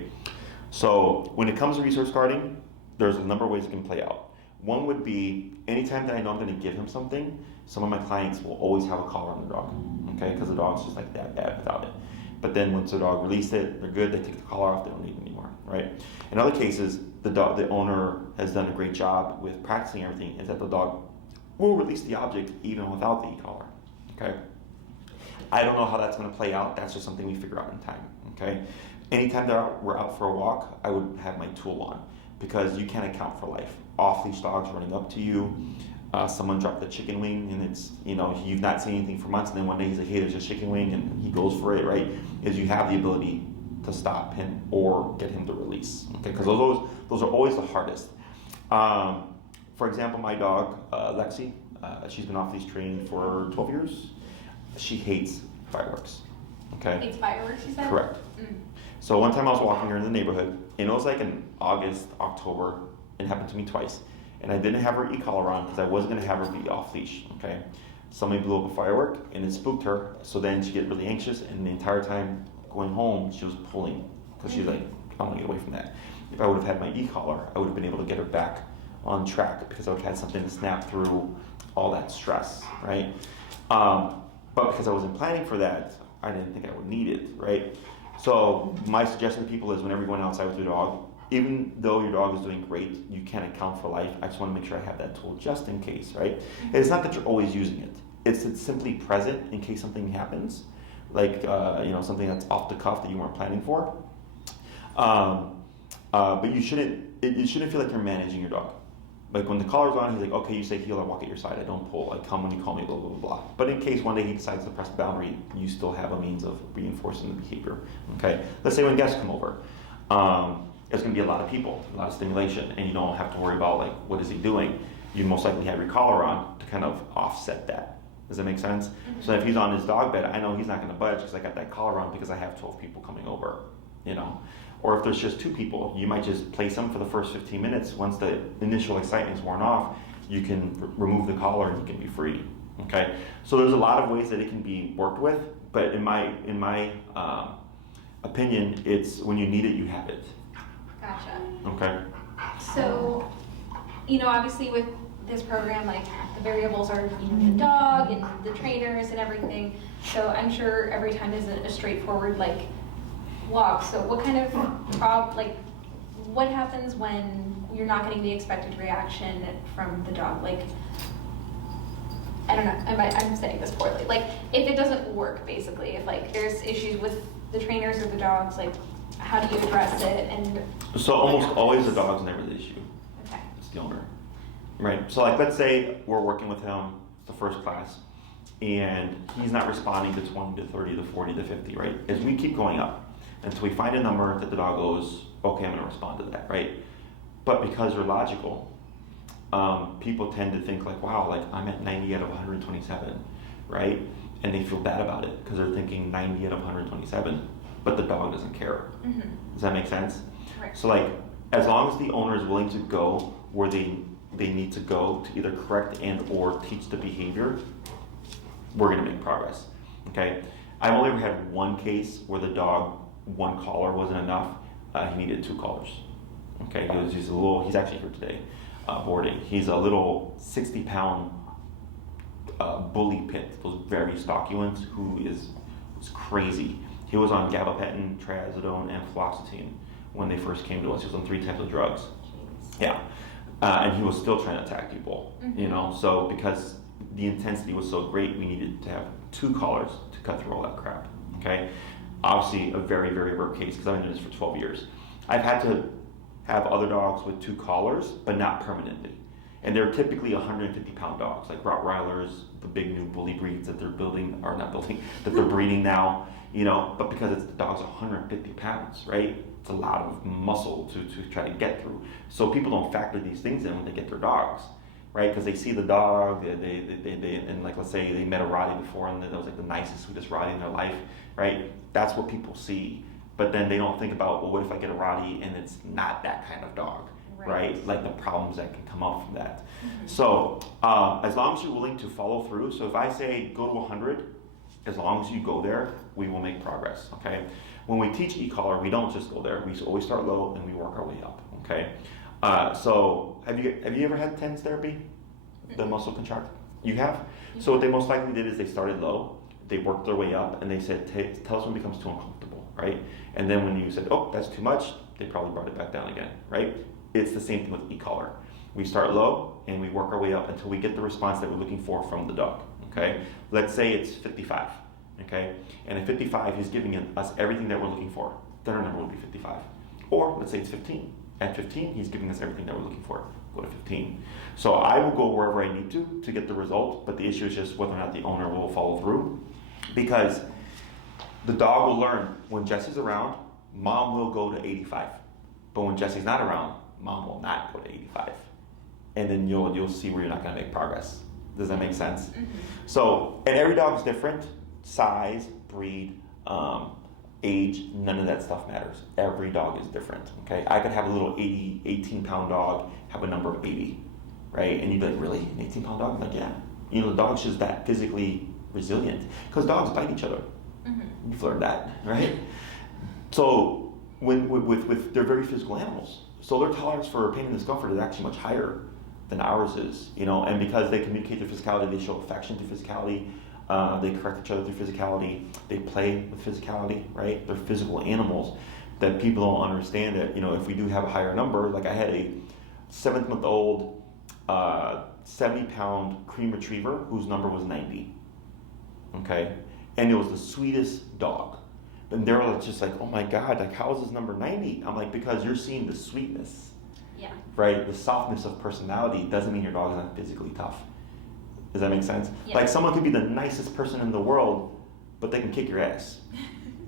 So when it comes to resource guarding, there's a number of ways it can play out. One would be, anytime that I know I'm going to give him something, some of my clients will always have a collar on the dog, okay? Because the dog's just that bad without it. But then once the dog released it, they're good, they take the collar off, they don't need it anymore, right? In other cases, the owner has done a great job with practicing everything, is that the dog will release the object even without the e-collar, okay? I don't know how that's going to play out. That's just something we figure out in time, okay? Anytime that we're out for a walk, I would have my tool on, because you can't account for life. Off-leash dogs running up to you, someone dropped the chicken wing, and it's, you've not seen anything for months, and then one day he's like, hey, there's a chicken wing, and he goes for it, right? Is you have the ability to stop him or get him to release, okay? Because those are always the hardest. For example, my dog, Lexi, she's been off-leash trained for 12 years. She hates fireworks, okay? Hates fireworks, you said? Correct. So one time I was walking her in the neighborhood, and it was like in August, October. It happened to me twice. and I didn't have her e-collar on because I wasn't going to have her be off leash, okay? Somebody blew up a firework and it spooked her, so then she get really anxious, and the entire time going home she was pulling because she's like, I want to get away from that. If I would have had my e-collar, I would have been able to get her back on track because I would have had something to snap through all that stress, right? But because I wasn't planning for that, I didn't think I would need it, right? So my suggestion to people is whenever you're going outside with your dog, even though your dog is doing great, you can't account for life. I just want to make sure I have that tool just in case, right? And it's not that you're always using it. It's simply present in case something happens, like something that's off the cuff that you weren't planning for. But you shouldn't feel like you're managing your dog. Like when the collar's on, he's like, okay, you say heel, I walk at your side, I don't pull, I come when you call me, blah, blah, blah, blah. But in case one day he decides to press the boundary, you still have a means of reinforcing the behavior, okay? Let's say when guests come over, there's gonna be a lot of people, a lot of stimulation, and you don't have to worry about like, what is he doing? You most likely have your collar on to kind of offset that. Does that make sense? Mm-hmm. So if he's on his dog bed, I know he's not gonna budge because I got that collar on because I have 12 people coming over, Or if there's just 2 people, you might just place them for the first 15 minutes. Once the initial excitement's worn off, you can remove the collar and you can be free. Okay, so there's a lot of ways that it can be worked with, but in my opinion, it's when you need it, you have it. Gotcha. Okay. So, obviously with this program, like the variables are the dog and the trainers and everything. So I'm sure every time isn't a straightforward like walk. So what kind of what happens when you're not getting the expected reaction from the dog? Like, I don't know, I'm saying this poorly. Like, if it doesn't work, basically, if like there's issues with the trainers or the dogs, like how do you address it? And so almost always the dog's never the issue. Okay. It's the owner, right? So like, let's say we're working with him, it's the first class, and he's not responding to 20 to 30 to 40 to 50, right? As we keep going up, until we find a number that the dog goes, okay, I'm going to respond to that, right? But because we're logical, people tend to think like, wow, like I'm at 90 out of 127, right? And they feel bad about it because they're thinking 90 out of 127, but the dog doesn't care. Mm-hmm. Does that make sense? Right. So like, as long as the owner is willing to go where they need to go to either correct and or teach the behavior, we're going to make progress, okay? I've only ever had one case where the dog, one collar wasn't enough. He needed 2 collars. Okay, he's actually here today, boarding. He's a little 60-pound bully pit, those very stocky ones, who was crazy. He was on gabapentin, trazodone, and fluoxetine when they first came to us. He was on 3 types of drugs. Jeez. Yeah, and he was still trying to attack people. Mm-hmm. So because the intensity was so great, we needed to have 2 collars to cut through all that crap. Okay. Obviously a very, very rare case because I've been doing this for 12 years. I've had to have other dogs with 2 collars, but not permanently. And they're typically 150-pound dogs, like Rottweilers, the big new bully breeds that they're that they're breeding now, but because the dog's 150 pounds, right? It's a lot of muscle to try to get through. So people don't factor these things in when they get their dogs, right? Because they see the dog, and like, let's say they met a Rottie before and that was like the nicest, sweetest Rottie in their life, right? That's what people see. But then they don't think about, well, what if I get a Rottie and it's not that kind of dog, right? Like the problems that can come up from that. Mm-hmm. So as long as you're willing to follow through, so if I say go to 100, as long as you go there, we will make progress, okay? When we teach e-collar, we don't just go there. We always start low and we work our way up, okay? So have you ever had TENS therapy? The muscle contract? You have? Mm-hmm. So what they most likely did is they started low, they worked their way up, and they said, tell us when it becomes too uncomfortable, right? And then when you said, oh, that's too much, they probably brought it back down again, right? It's the same thing with e-collar. We start low and we work our way up until we get the response that we're looking for from the dog, okay? Let's say it's 55, okay? And at 55, he's giving us everything that we're looking for. Then our number will be 55. Or let's say it's 15. At 15, he's giving us everything that we're looking for. Go to 15. So I will go wherever I need to get the result, but the issue is just whether or not the owner will follow through, because the dog will learn when Jesse's around, mom will go to 85. But when Jesse's not around, mom will not go to 85. And then you'll see where you're not going to make progress. Does that make sense? Mm-hmm. So, and every dog is different. Size, breed, age, none of that stuff matters. Every dog is different, okay? I could have a little 18-pound dog have a number of 80, right? And you'd be like, really? An 18-pound dog? I'm like, yeah. You know, the dog's just that physically resilient. Because dogs bite each other. Mm-hmm. You've learned that, right? So with they're very physical animals. So their tolerance for pain and discomfort is actually much higher than ours is, you know, and because they communicate through physicality, they show affection through physicality, they correct each other through physicality, they play with physicality, right? They're physical animals that people don't understand that, you know, if we do have a higher number, like I had a 7-month-old 70-pound cream retriever whose number was 90, okay? And it was the sweetest dog. And they're just like, oh my God, like how is this number 90? I'm like, because you're seeing the sweetness. Yeah. Right? The softness of personality doesn't mean your dog is not physically tough. Does that make sense? Yeah. Like someone could be the nicest person in the world, but they can kick your ass.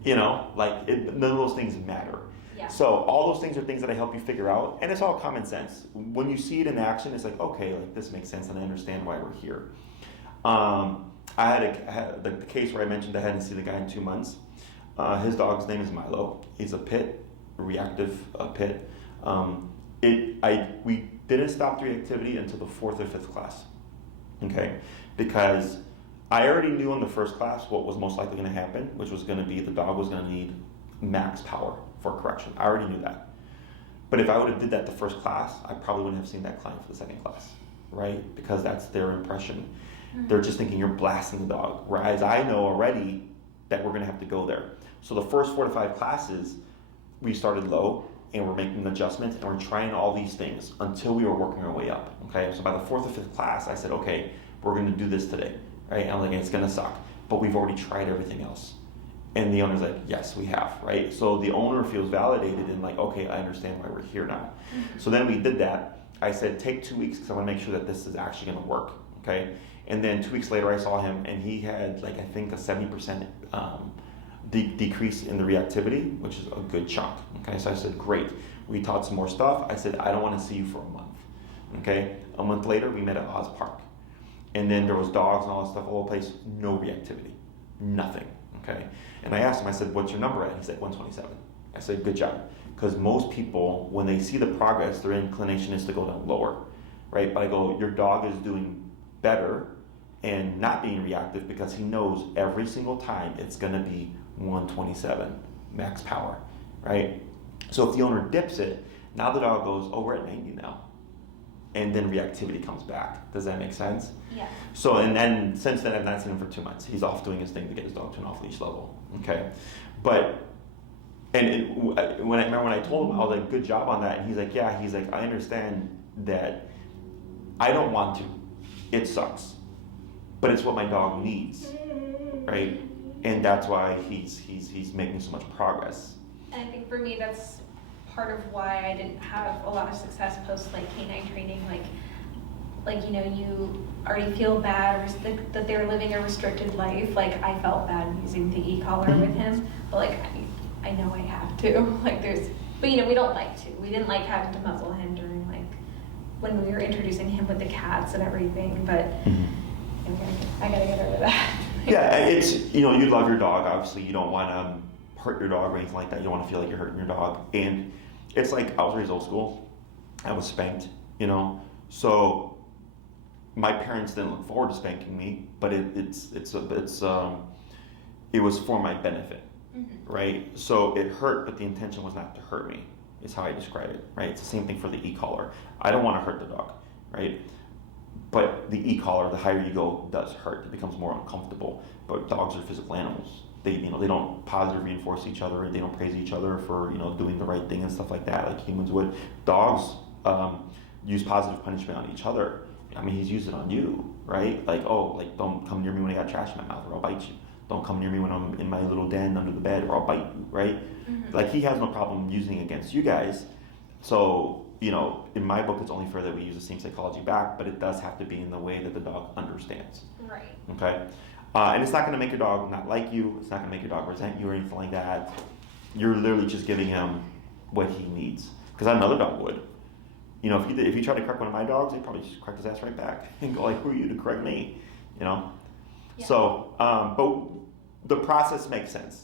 You know, like none of those things matter. Yeah. So all those things are things that I help you figure out, and it's all common sense. When you see it in action, it's like, okay, like this makes sense, and I understand why we're here. I had the case where I mentioned I hadn't seen the guy in 2 months. His dog's name is Milo. He's a pit, a reactive pit. We didn't stop the reactivity until the 4th or 5th class, okay? Because I already knew in the first class what was most likely going to happen, which was going to be the dog was going to need max power for correction. I already knew that. But if I would have did that the first class, I probably wouldn't have seen that client for the second class, right? Because that's their impression. Mm-hmm. They're just thinking you're blasting the dog, whereas I know already that we're going to have to go there. So the first 4 to 5 classes, we started low, and we're making adjustments, and we're trying all these things until we were working our way up, okay? So by the 4th or 5th class, I said, okay, we're going to do this today, right? And I'm like, it's going to suck, but we've already tried everything else. And the owner's like, yes, we have, right? So the owner feels validated and like, okay, I understand why we're here now. Mm-hmm. So then we did that. I said, take 2 weeks because I want to make sure that this is actually going to work, okay? And then 2 weeks later, I saw him, and he had like, I think a 70% decrease in the reactivity, which is a good chunk. Okay, so I said, great. We taught some more stuff. I said, I don't want to see you for a month. Okay, a month later, we met at Oz Park. And then there was dogs and all that stuff all over the place. No reactivity, nothing. Okay, and I asked him, I said, what's your number at? He said, 127. I said, good job. Because most people, when they see the progress, their inclination is to go down lower, right? But I go, your dog is doing better and not being reactive because he knows every single time it's going to be 127 max power, right? So if the owner dips it, now the dog goes, oh, we're at 90 now. And then reactivity comes back. Does that make sense? Yeah. So, and then since then, I've not seen him for 2 months. He's off doing his thing to get his dog to an off-leash level, okay? But, when I told him, I was like, good job on that. And he's like, yeah, he's like, I understand that I don't want to. It sucks. But it's what my dog needs, right? And that's why he's making so much progress. And I think for me, that's part of why I didn't have a lot of success post like canine training. Like you know, you already feel bad that they're living a restricted life. Like I felt bad using the e-collar with him, but like I know I have to. Like but you know, we don't like to. We didn't like having to muzzle him during like when we were introducing him with the cats and everything. But I gotta get over that. Yeah, it's, you know, you love your dog, obviously. You don't want to hurt your dog or anything like that. You don't want to feel like you're hurting your dog. And it's like, I was raised old school. I was spanked, you know. So my parents didn't look forward to spanking me, but it was for my benefit, right? So it hurt, but the intention was not to hurt me, is how I describe it, right? It's the same thing for the e-collar. I don't want to hurt the dog, right? But the e-collar, the higher you go, does hurt. It becomes more uncomfortable. But dogs are physical animals. They don't positive reinforce each other. They don't praise each other for, you know, doing the right thing and stuff like that, like humans would. Dogs use positive punishment on each other. I mean, he's used it on you, right? Like, oh, like don't come near me when I got trash in my mouth, or I'll bite you. Don't come near me when I'm in my little den under the bed, or I'll bite you, right? Mm-hmm. Like he has no problem using it against you guys. So, you know, in my book, it's only fair that we use the same psychology back, but it does have to be in the way that the dog understands. Right. Okay? And it's not going to make your dog not like you. It's not going to make your dog resent you or anything like that. You're literally just giving him what he needs. Because another dog would. You know, if you try to correct one of my dogs, he'd probably just crack his ass right back and go like, who are you to correct me? You know? Yeah. So, but the process makes sense.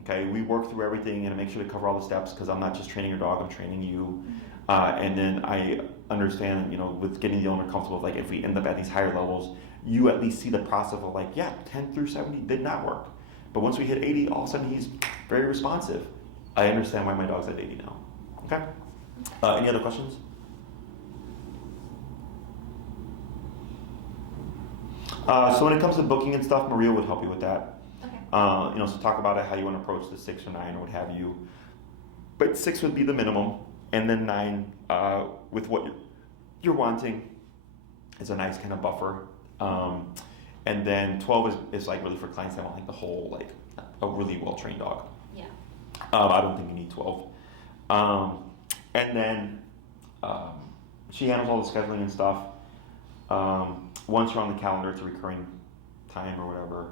Okay, we work through everything and I make sure to cover all the steps because I'm not just training your dog, I'm training you. And then I understand, with getting the owner comfortable, like if we end up at these higher levels, you at least see the process of like, yeah, 10 through 70 did not work. But once we hit 80, all of a sudden he's very responsive. I understand why my dog's at 80 now. Okay? Any other questions? So when it comes to booking and stuff, Maria would help you with that. Okay. So talk about it, how you want to approach the 6 or 9 or what have you. But 6 would be the minimum, and then 9 with what you're wanting is a nice kind of buffer. And then 12 is like really for clients that want like the whole, like a really well-trained dog. Yeah. I don't think you need 12. And then she handles all the scheduling and stuff. Once you're on the calendar, it's a recurring time or whatever.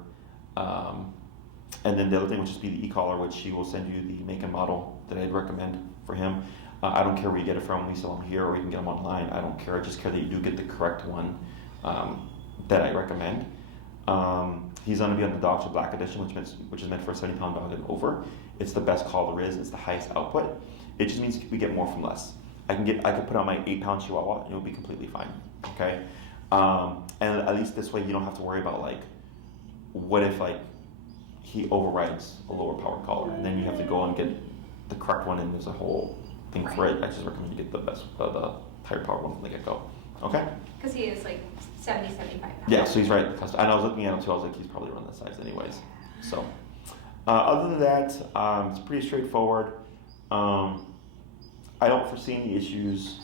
And then the other thing would just be the e-collar, which she will send you the make and model that I'd recommend for him. I don't care where you get it from. We sell them here or you can get them online. I don't care. I just care that you do get the correct one that I recommend. He's going to be on the Dog To Black edition, which is meant for a 70-pound dog and over. It's the best call there is. It's the highest output. It just means we get more from less. I could put on my 8-pound Chihuahua and it will be completely fine. Okay. And at least this way you don't have to worry about like, what if like he overrides a lower powered collar and then you have to go and get the correct one and there's a whole thing for it. I just recommend you get the best, the higher powered one from the get go. Okay? Because he is like 75 pounds. Yeah, so he's right at the cusp. And I was looking at him too, I was like, he's probably around that size anyways. So, other than that, it's pretty straightforward. I don't foresee any issues.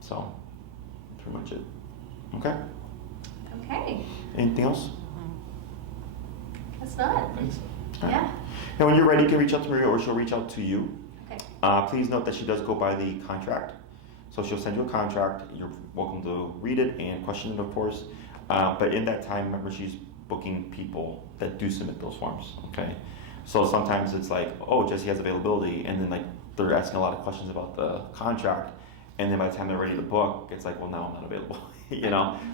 So, pretty much it. Okay? Okay. Anything else? That's not. Thanks. Yeah. And when you're ready, you can reach out to Maria or she'll reach out to you. Okay. Please note that she does go by the contract. So she'll send you a contract. You're welcome to read it and question it, of course. But in that time, remember, she's booking people that do submit those forms, okay? So sometimes it's like, oh, Jesse has availability, and then like they're asking a lot of questions about the contract, and then by the time they're ready to book, it's like, well, now I'm not available,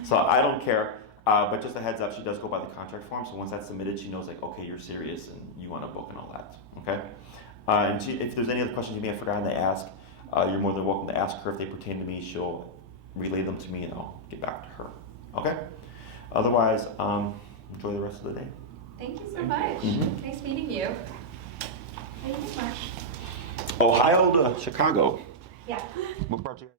So I don't care. But just a heads up, she does go by the contract form. So once that's submitted, she knows like, okay, you're serious and you want to book and all that. Okay. And if there's any other questions you may have forgotten to ask, you're more than welcome to ask her if they pertain to me. She'll relay them to me and I'll get back to her. Okay. Otherwise, enjoy the rest of the day. Thank you so much. Mm-hmm. Nice meeting you. Thank you so much. Ohio to Chicago. Yeah. What part you?